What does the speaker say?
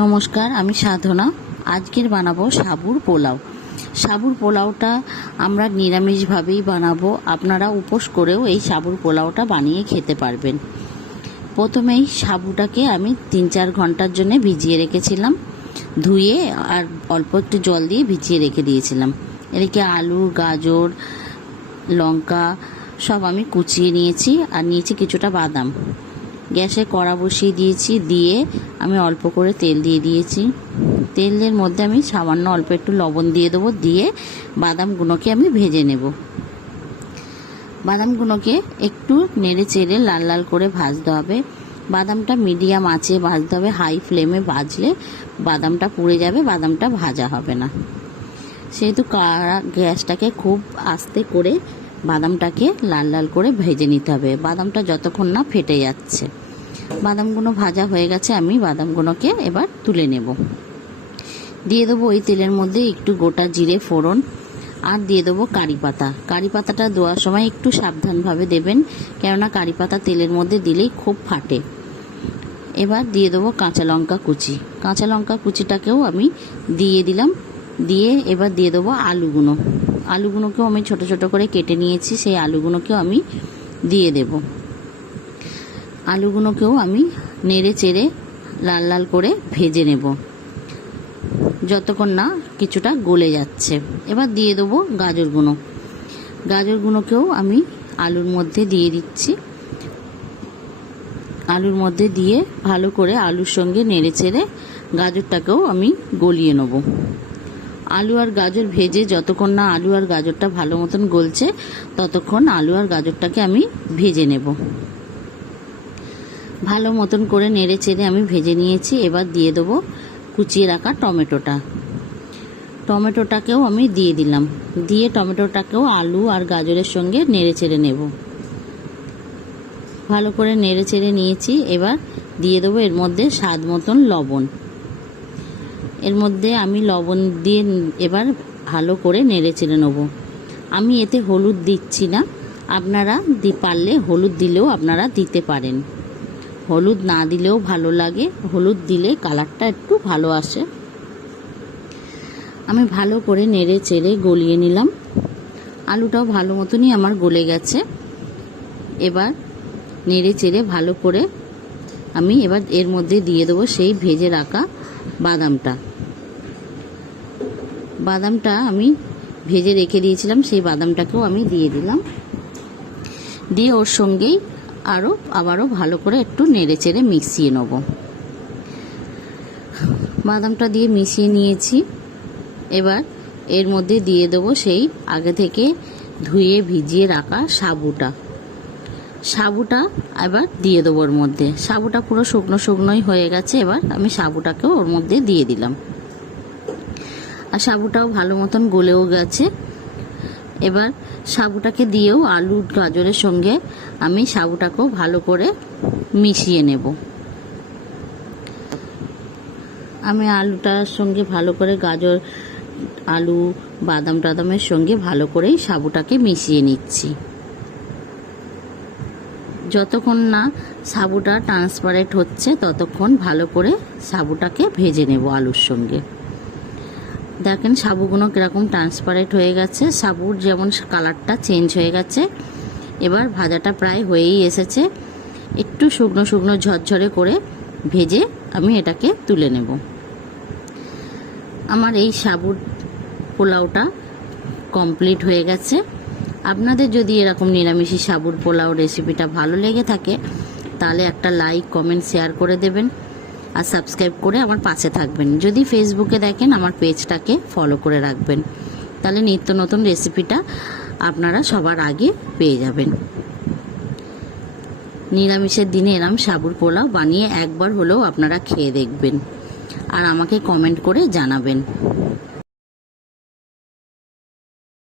নমস্কার, আমি সাধনা। আজকের বানাবো সাবুর পোলাও। সাবুর পোলাওটা আমরা নিরামিষভাবেই বানাবো। আপনারা উপোস করেও এই সাবুর পোলাওটা বানিয়ে খেতে পারবেন। প্রথমেই সাবুটাকে আমি 3-4 ঘন্টার জন্য ভিজিয়ে রেখেছিলাম। ধুয়ে আর অল্প একটু জল দিয়ে ভিজিয়ে রেখে দিয়েছিলাম। এদিকে আলু, গাজর, লঙ্কা সব আমি কুচিয়ে নিয়েছি আর নিয়েছি কিছুটা বাদাম। গ্যাসে কড়া বসিয়ে দিয়েছি, দিয়ে আমি অল্প করে তেল দিয়ে দিয়েছি। তেলের মধ্যে আমি সামান্য অল্প একটু লবণ দিয়ে দেবো, দিয়ে বাদামগুলোকে আমি ভেজে নেব। বাদামগুলোকে একটু নেড়ে চেড়ে লাল লাল করে ভাজতে হবে। বাদামটা মিডিয়াম আঁচে ভাজতে হবে, হাই ফ্লেমে ভাজলে বাদামটা পুড়ে যাবে, বাদামটা ভাজা হবে না। সেহেতু গ্যাসটাকে খুব আস্তে করে বাদামটাকে লাল লাল করে ভেজে নিতে হবে, বাদামটা যতক্ষণ না ফেটে যাচ্ছে। বাদামগুলো ভাজা হয়ে গেছে, আমি বাদামগুলোকে এবার তুলে নেব। দিয়ে দেবো ওই তেলের মধ্যে একটু গোটা জিরে ফোড়ন, আর দিয়ে দেবো কারি পাতা। কারি পাতাটা দেওয়ার সময় একটু সাবধানভাবে দেবেন, কেননা কারি পাতা তেলের মধ্যে দিলেই খুব ফাটে। এবার দিয়ে দেবো কাঁচা লঙ্কা কুচি। কাঁচা লঙ্কা কুচিটাকেও আমি দিয়ে দিলাম। দিয়ে এবার দিয়ে দেবো আলুগুলোকেও আমি ছোট ছোট করে কেটে নিয়েছি, সেই আলুগুলোকেও আমি দিয়ে দেব। আলুগুলোকেও আমি নেড়ে চেড়ে লাল লাল করে ভেজে নেব যতক্ষণ না কিছুটা গলে যাচ্ছে। এবার দিয়ে দেবো গাজরগুলোকেও আমি আলুর মধ্যে দিয়ে দিচ্ছি। আলুর মধ্যে দিয়ে ভালো করে আলুর সঙ্গে নেড়ে চেড়ে গাজরটাকেও আমি গলিয়ে নেব। আলু আর গাজর ভেজে যতক্ষণ না আলু আর গাজরটা ভালো মতন গলছে, ততক্ষণ আলু আর গাজরটাকে আমি ভেজে নেব। ভালো মতন করে নেড়ে চেড়ে আমি ভেজে নিয়েছি। এবার দিয়ে দেবো কুচিয়ে রাখা টমেটোটাকেও আমি দিয়ে দিলাম। দিয়ে টমেটোটাকেও আলু আর গাজরের সঙ্গে নেড়ে চেড়ে নেব। ভালো করে নেড়ে চেড়ে নিয়েছি। এবার দিয়ে দেবো এর মধ্যে স্বাদ মতন লবণ। এর মধ্যে আমি লবণ দিয়ে এবার ভালো করে নেড়ে চেড়ে নেব। আমি এতে হলুদ দিচ্ছি না, আপনারা পারলে হলুদ দিলেও আপনারা দিতে পারেন। হলুদ না দিলেও ভালো লাগে, হলুদ দিলে কালারটা একটু ভালো আসে। আমি ভালো করে নেড়ে চেড়ে গলিয়ে নিলাম। আলুটাও ভালো মতনই আমার গলে গেছে। এবার নেড়ে চেড়ে ভালো করে আমি এবার এর মধ্যে দিয়ে দেবো সেই ভেজে রাখা বাদামটা আমি ভেজে রেখে দিয়েছিলাম, সেই বাদামটাকেও আমি দিয়ে দিলাম। দিয়ে ওর সঙ্গেই আবারও ভালো করে একটু নেড়ে চেড়ে মিশিয়ে নেব। বাদামটা দিয়ে মিশিয়ে নিয়েছি। এবার এর মধ্যে দিয়ে দেবো সেই আগে থেকে ধুয়ে ভিজিয়ে রাখা সাবুটা এবার দিয়ে দেবো ওর মধ্যে। সাবুটা পুরো শুকনোই হয়ে গেছে। এবার আমি সাবুটাকেও ওর মধ্যে দিয়ে দিলাম, আর সাবুটাও ভালো মতন গলেও গেছে। এবার সাবুটাকে দিয়েও আলু গাজরের সঙ্গে আমি সাবুটাকেও ভালো করে মিশিয়ে নেব। আমি আলুটার সঙ্গে ভালো করে গাজর, আলু, বাদামের সঙ্গে ভালো করেই সাবুটাকে মিশিয়ে নিচ্ছি। যতক্ষণ না সাবুটা ট্রান্সপারেন্ট হচ্ছে, ততক্ষণ ভালো করে সাবুটাকে ভেজে নেব আলুর সঙ্গে। দেখেন সাবুগুলো কীরকম ট্রান্সপারেন্ট হয়ে গেছে, সাবুর যেমন কালারটা চেঞ্জ হয়ে গেছে। এবার ভাজাটা প্রায় হয়েই এসেছে। একটু শুকনো ঝরঝরে করে ভেজে আমি এটাকে তুলে নেব। আমার এই সাবুর পোলাওটা কমপ্লিট হয়ে গেছে। আপনাদের যদি এরকম নিরামিষি সাবুর পোলাও রেসিপিটা ভালো লেগে থাকে, তাহলে একটা লাইক, কমেন্ট, শেয়ার করে দেবেন, আর সাবস্ক্রাইব করে আমার পাশে থাকবেন। যদি ফেসবুকে দেখেন, আমার পেজটাকে ফলো করে রাখবেন, তাহলে নিত্য নতুন রেসিপিটা আপনারা সবার আগে পেয়ে যাবেন। নিরামিষের দিনে এরম সাবুর পোলাও বানিয়ে একবার হলেও আপনারা খেয়ে দেখবেন, আর আমাকে কমেন্ট করে জানাবেন।